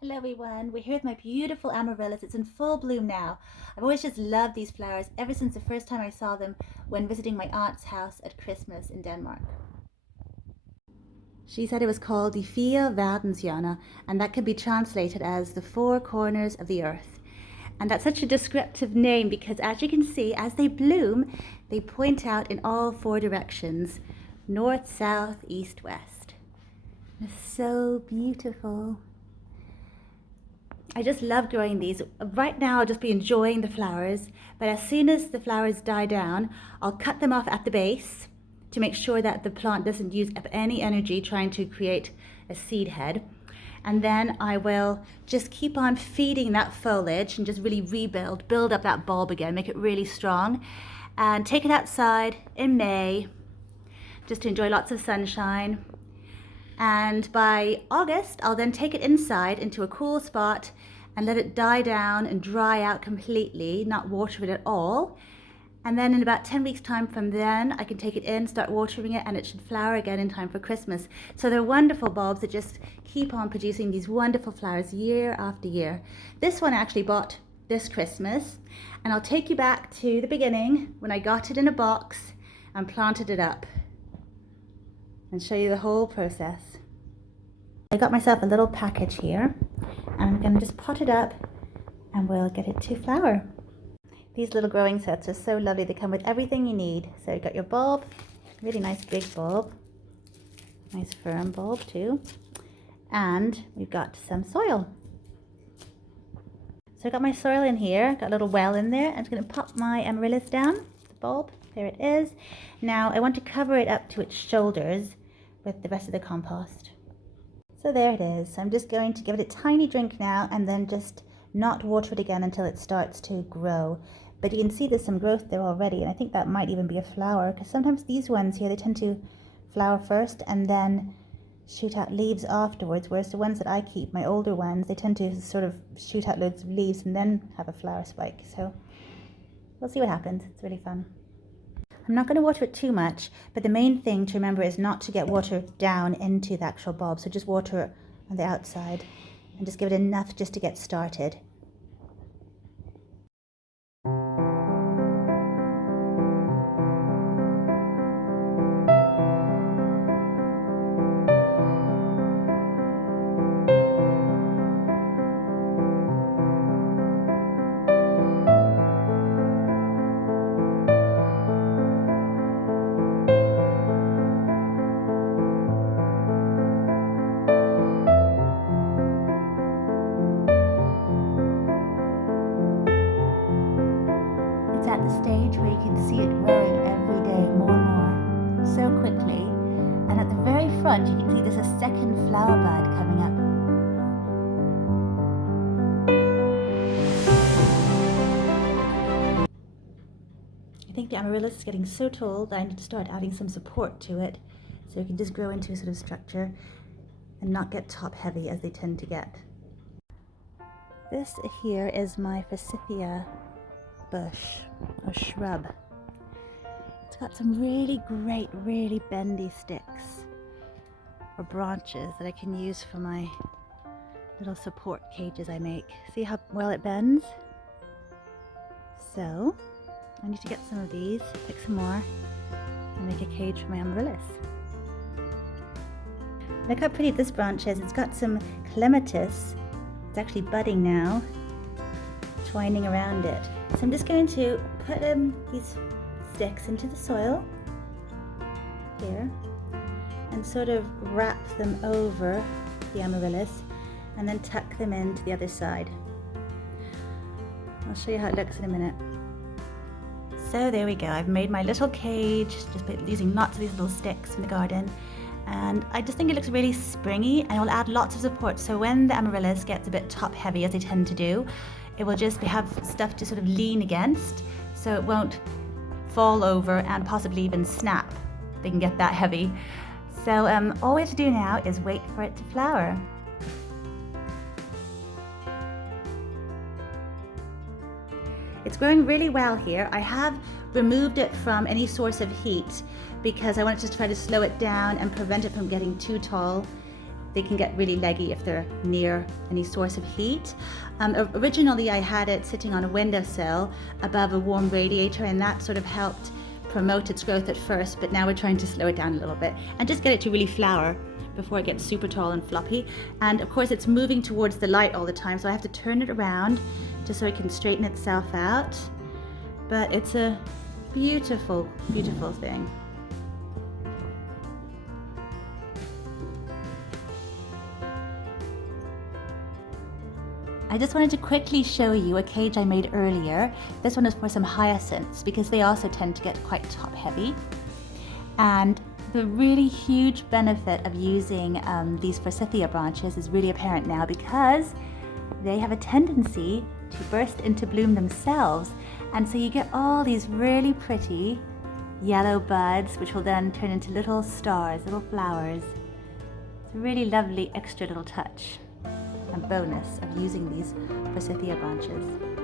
Hello everyone, we're here with my beautiful Amaryllis. It's in full bloom now. I've always just loved these flowers ever since the first time I saw them when visiting my aunt's house at Christmas in Denmark. She said it was called Die Vier Verdensjana, and that can be translated as the four corners of the earth. And that's such a descriptive name because, as you can see, as they bloom, they point out in all four directions: north, south, east, west. It's so beautiful. I just love growing these. Right now I'll just be enjoying the flowers, but as soon as the flowers die down, I'll cut them off at the base to make sure that the plant doesn't use up any energy trying to create a seed head. And then I will just keep on feeding that foliage and just really build up that bulb again, make it really strong, and take it outside in May just to enjoy lots of sunshine. And by August, I'll then take it inside into a cool spot and let it die down and dry out completely, not water it at all. And then in about 10 weeks time from then, I can take it in, start watering it, and it should flower again in time for Christmas. So they're wonderful bulbs that just keep on producing these wonderful flowers year after year. This one I actually bought this Christmas, and I'll take you back to the beginning when I got it in a box and planted it up and show you the whole process. I got myself a little package here, and I'm going to just pot it up and we'll get it to flower. These little growing sets are so lovely. They come with everything you need. So you got your bulb, really nice big bulb, nice firm bulb too, and we've got some soil. So I got my soil in here, got a little well in there. I'm just going to pop my amaryllis down, the bulb, there it is. Now I want to cover it up to its shoulders with the rest of the compost. So there it is. So I'm just going to give it a tiny drink now and then just not water it again until it starts to grow. But you can see there's some growth there already, and I think that might even be a flower, because sometimes these ones here, they tend to flower first and then shoot out leaves afterwards, whereas the ones that I keep, my older ones, they tend to sort of shoot out loads of leaves and then have a flower spike. So we'll see what happens. It's really fun. I'm not going to water it too much, but the main thing to remember is not to get water down into the actual bulb. So just water it on the outside and just give it enough just to get started. At the stage where you can see it growing every day more and more, so quickly, and at the very front you can see there's a second flower bud coming up. I think the amaryllis is getting so tall that I need to start adding some support to it so it can just grow into a sort of structure and not get top heavy as they tend to get. This here is my forsythia bush or shrub. It's got some really great, really bendy sticks or branches that I can use for my little support cages I make. See how well it bends? So I need to get some of these, pick some more, and make a cage for my amaryllis. Look how pretty this branch is. It's got some clematis. It's actually budding now, twining around it. So I'm just going to put these sticks into the soil here and sort of wrap them over the amaryllis and then tuck them into the other side. I'll show you how it looks in a minute. So there we go. I've made my little cage just using lots of these little sticks from the garden, and I just think it looks really springy, and I'll add lots of support so when the amaryllis gets a bit top heavy, as they tend to do, it will just have stuff to sort of lean against so it won't fall over and possibly even snap. They can get that heavy. So all we have to do now is wait for it to flower. It's growing really well here. I have removed it from any source of heat because I wanted to try to slow it down and prevent it from getting too tall. they can get really leggy if they're near any source of heat. Originally I had it sitting on a windowsill above a warm radiator, and that sort of helped promote its growth at first, but now we're trying to slow it down a little bit and just get it to really flower before it gets super tall and floppy. And of course it's moving towards the light all the time, so I have to turn it around just so it can straighten itself out. But it's a beautiful, beautiful thing. I just wanted to quickly show you a cage I made earlier. This one is for some hyacinths because they also tend to get quite top heavy. And the really huge benefit of using these forsythia branches is really apparent now, because they have a tendency to burst into bloom themselves. And so you get all these really pretty yellow buds, which will then turn into little stars, little flowers. It's a really lovely extra little touch and bonus of using these forsythia branches.